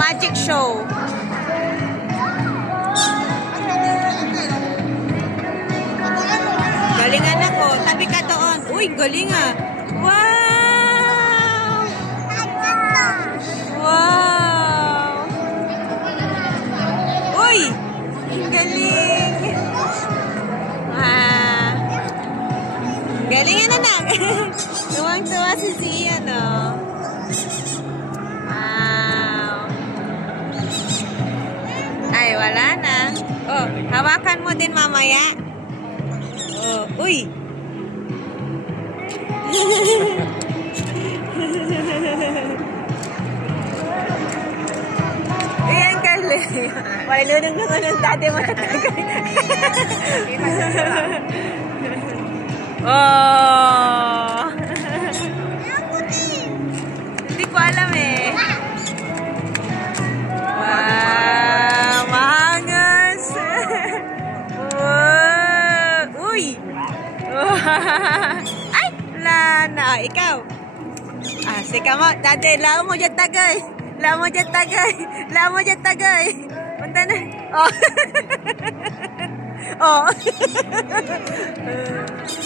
Magic show. Galingan ako. Tabi ka doon. Uy, galing ah. Wow! Wow! Uy! Galing! Ah! Galing na anak. Tuwang-tuwa si Zia, no? Wow! Ay, wala na. Oh, hawakan mo din mamaya. Oh, uy! Ayan, galing. May lunong-lunong ng dati mo na tagay. Oh! Hindi ko alam eh. Wow! Mahangas! Wow! Uy! Ay! Lana! Ikaw! Ah, sika mo. Dati, lao mo dyan tagay. Lao mo dyan tagay. Lao mo dyan tagay. Punta na. Oh! Oh!